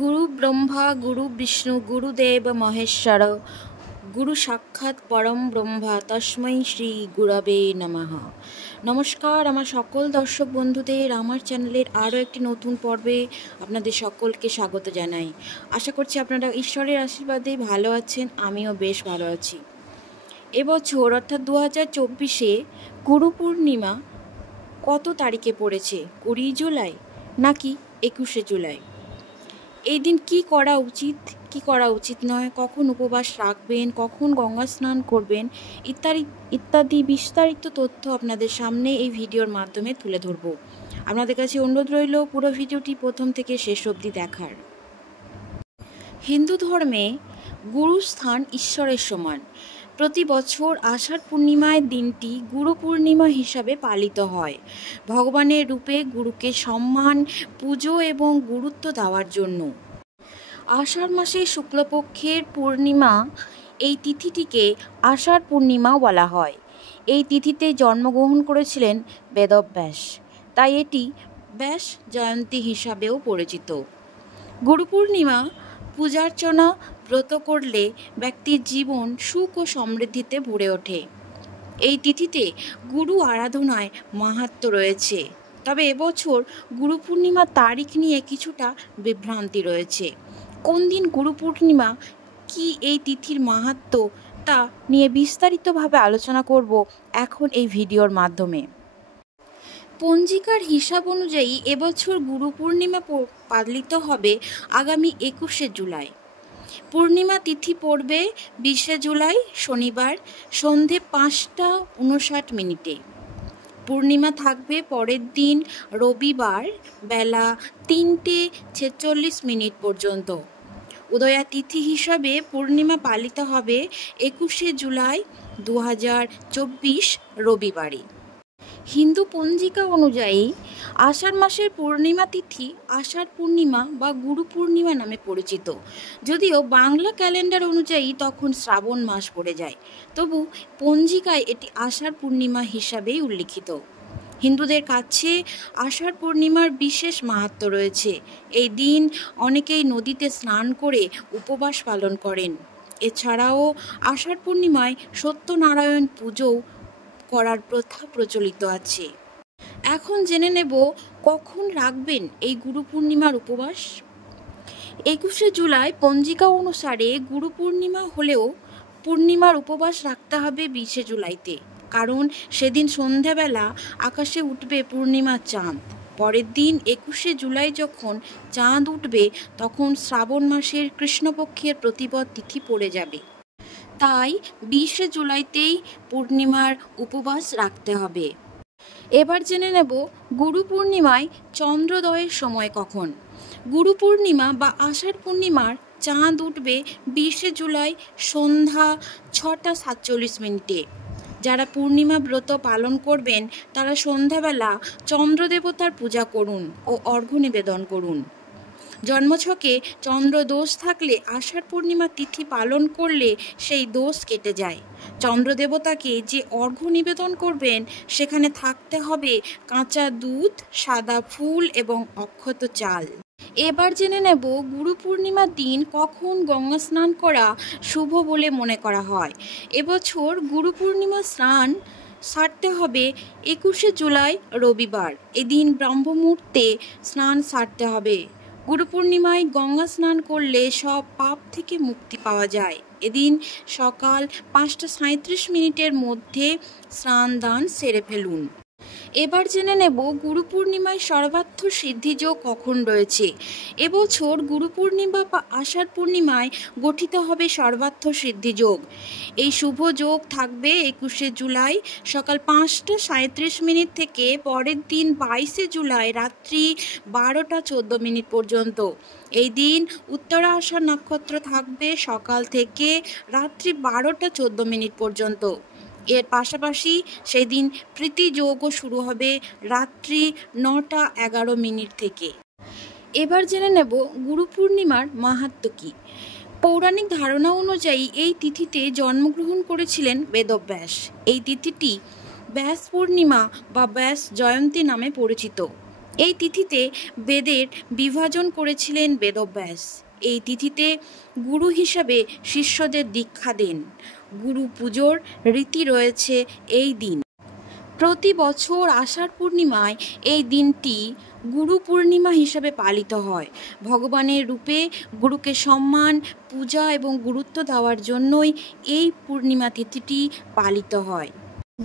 गुरु ब्रह्मा गुरु विष्णु गुरुदेव महेश्वर गुरु साक्षात् परम ब्रह्म तस्मै श्री गुरवे नमः। नमस्कार आमार सकल दर्शक बंधुदेर आमार चैनेलेर आरो एकटी नतून पर्वे आपनादेर सकलके स्वागत जानाई। आशा करछि आपनारा ईश्वरेर आशीर्वादे भालो आछेन, आमिओ बेश भालो आछि। এবছর অর্থাৎ 2024-এ গুরু পূর্ণিমা কত তারিখে পড়েছে? 20 জুলাই নাকি 21শে জুলাই? এই দিন কি করা উচিত, কি করা উচিত নয়, কখন উপবাস রাখবেন, কখন গঙ্গা স্নান করবেন ইত্যাদি বিস্তারিত তথ্য আপনাদের সামনে এই ভিডিওর মাধ্যমে তুলে ধরব। আপনাদের কাছে অনুরোধ রইল পুরো ভিডিওটি প্রথম থেকে শেষ অবধি দেখার। হিন্দু ধর্মে গুরুস্থান ঈশ্বরের সমান। প্রতি বছর আষাঢ় পূর্ণিমায় দিনটি গুরু পূর্ণিমা হিসাবে পালিত হয়। ভগবানের রূপে গুরুকে সম্মান, পুজো এবং গুরুত্ব দেওয়ার জন্য। আষাঢ় মাসের শুক্লপক্ষের পূর্ণিমা এই তিথিটিকে আষাঢ় পূর্ণিমা বলা হয়। এই তিথিতে জন্মগ্রহণ করেছিলেন বেদব্যাস, তাই এটি ব্যাস জয়ন্তী হিসাবেও পরিচিত। গুরু পূর্ণিমা পূজার্চনা ব্রত করলে ব্যক্তির জীবন সুখ ও সমৃদ্ধিতে ভরে ওঠে। এই তিথিতে গুরু আরাধনায় মাহাত্ম্য রয়েছে, তবে এবছর গুরু পূর্ণিমার তারিখ নিয়ে কিছুটা বিভ্রান্তি রয়েছে। কোন দিন গুরু পূর্ণিমা, কি এই তিথির মাহাত্ম্য, তা নিয়ে বিস্তারিতভাবে আলোচনা করব এখন এই ভিডিওর মাধ্যমে। পঞ্জিকার হিসাব অনুযায়ী এবছর গুরু পূর্ণিমা পালিত হবে আগামী 21শে জুলাই। পূর্ণিমা তিথি পড়বে 20শে জুলাই শনিবার সন্ধে 5টা 59 পূর্ণিমা থাকবে পরের দিন রবিবার বেলা 3টে 46 পর্যন্ত। উদয়া তিথি হিসাবে পূর্ণিমা পালিত হবে 21শে জুলাই 2024 রবিবারে। হিন্দু পঞ্জিকা অনুযায়ী আষাঢ় মাসের পূর্ণিমা তিথি আষাঢ় পূর্ণিমা বা গুরু পূর্ণিমা নামে পরিচিত। যদিও বাংলা ক্যালেন্ডার অনুযায়ী তখন শ্রাবণ মাস পড়ে যায়, তবু পঞ্জিকায় এটি আষাঢ় পূর্ণিমা হিসাবেই উল্লিখিত। হিন্দুদের কাছে আষাঢ় পূর্ণিমার বিশেষ মাহাত্ম্য রয়েছে। এই দিন অনেকেই নদীতে স্নান করে উপবাস পালন করেন। এছাড়াও আষাঢ় পূর্ণিমায় সত্যনারায়ণ পুজো করার প্রথা প্রচলিত আছে। এখন জেনে নেব কখন রাখবেন এই গুরু পূর্ণিমার উপবাস। 21শে জুলাই পঞ্জিকা অনুসারে গুরু পূর্ণিমা হলেও পূর্ণিমার উপবাস রাখতে হবে 20শে জুলাইতে, কারণ সেদিন সন্ধ্যাবেলা আকাশে উঠবে পূর্ণিমার চাঁদ। পরের দিন 21শে জুলাই যখন চাঁদ উঠবে তখন শ্রাবণ মাসের কৃষ্ণপক্ষের প্রতিপদ তিথি পড়ে যাবে। তাই 20শে জুলাইতেই পূর্ণিমার উপবাস রাখতে হবে। এবার জেনে নেব গুরু পূর্ণিমায় চন্দ্রোদয়ের সময় কখন। গুরু পূর্ণিমা বা আষাঢ় পূর্ণিমার চাঁদ উঠবে 20শে জুলাই সন্ধ্যা 6টা 47। যারা পূর্ণিমা ব্রত পালন করবেন তারা সন্ধ্যাবেলা চন্দ্রদেবতার পূজা করুন ও অর্ঘ্য নিবেদন করুন। জন্মছকে চন্দ্র দোষ থাকলে আষাঢ় পূর্ণিমা তিথি পালন করলে সেই দোষ কেটে যায়। চন্দ্রদেবতাকে যে অর্ঘ্য নিবেদন করবেন সেখানে থাকতে হবে কাঁচা দুধ, সাদা ফুল এবং অক্ষত চাল। এবার জেনে নেব গুরু পূর্ণিমার দিন কখন গঙ্গা স্নান করা শুভ বলে মনে করা হয়। এবছর গুরু পূর্ণিমা স্নান সারতে হবে 21শে জুলাই রবিবার। এদিন ব্রহ্ম মুহূর্তে স্নান সারতে হবে। গুরু পূর্ণিমায় গঙ্গা স্নান করলে সব পাপ থেকে মুক্তি পাওয়া যায়। এদিন সকাল 5টা 37 মধ্যে স্নান দান সেরে ফেলুন। এবার জেনে নেব গুরু পূর্ণিমায় সর্বার্থ সিদ্ধিযোগ কখন রয়েছে। এবছর গুরু পূর্ণিমা বা আষাঢ় পূর্ণিমায় গঠিত হবে সর্বার্থ সিদ্ধিযোগ। এই শুভ যোগ থাকবে 21শে জুলাই সকাল 5টা 37 থেকে পরের দিন 22শে জুলাই রাত্রি 12টা 14 পর্যন্ত। এই দিন উত্তরা আষাঢ় নক্ষত্র থাকবে সকাল থেকে রাত্রি 12টা 14 পর্যন্ত। এর পাশাপাশি সেই দিন প্রীতি যোগও শুরু হবে রাত্রি 9টা 11 থেকে। এবার জেনে নেব গুরু পূর্ণিমার মাহাত্ম্য কী। পৌরাণিক ধারণা অনুযায়ী এই তিথিতে জন্মগ্রহণ করেছিলেন বেদব্যাস। এই তিথিটি ব্যাস পূর্ণিমা বা ব্যাস জয়ন্তী নামে পরিচিত। এই তিথিতে বেদের বিভাজন করেছিলেন বেদব্যাস। এই তিথিতে গুরু হিসাবে শিষ্যদের দীক্ষা দেন। গুরু পুজোর রীতি রয়েছে এই দিন। প্রতি বছর আষাঢ় পূর্ণিমায় এই দিনটি গুরু পূর্ণিমা হিসাবে পালিত হয়। ভগবানের রূপে গুরুকে সম্মান, পূজা এবং গুরুত্ব দেওয়ার জন্যই এই পূর্ণিমা তিথিটি পালিত হয়।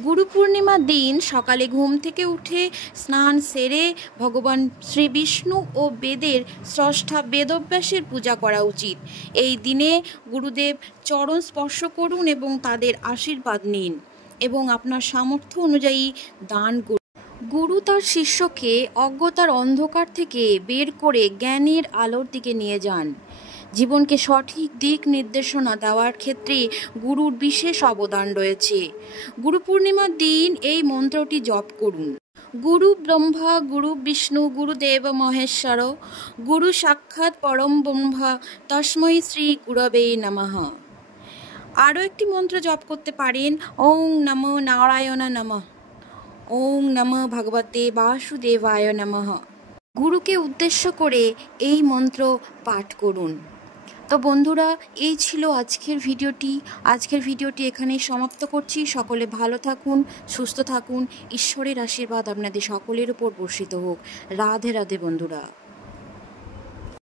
গুরু পূর্ণিমার দিন সকালে ঘুম থেকে উঠে স্নান সেরে ভগবান শ্রী বিষ্ণু ও বেদের স্রষ্টা বেদব্যাসের পূজা করা উচিত। এই দিনে গুরুদেব চরণ স্পর্শ করুন এবং তাদের আশীর্বাদ নিন এবং আপনার সামর্থ্য অনুযায়ী দান করুন। গুরু তার শিষ্যকে অজ্ঞতার অন্ধকার থেকে বের করে জ্ঞানের আলোর দিকে নিয়ে যান। জীবনকে সঠিক দিক নির্দেশনা দেওয়ার ক্ষেত্রে গুরুর বিশেষ অবদান রয়েছে। গুরু পূর্ণিমার দিন এই মন্ত্রটি জপ করুন। গুরু ব্রহ্মা গুরু বিষ্ণু গুরুদেব মহেশ্বর গুরু সাক্ষাৎ পরম ব্রহ্ম তস্मै শ্রী গুরবে নমঃ। আরও একটি মন্ত্র জপ করতে পারেন, ওং নমো নারায়ণ নমঃ, ওং নমো ভগবতে বাসুদেবায় নমঃ। গুরুকে উদ্দেশ্য করে এই মন্ত্র পাঠ করুন। তো বন্ধুরা, এই ছিল আজকের ভিডিওটি এখানেই সমাপ্ত করছি। সকলে ভালো থাকুন, সুস্থ থাকুন। ঈশ্বরের আশীর্বাদ আপনাদের সকলের উপর বর্ষিত হোক। রাধে রাধে বন্ধুরা।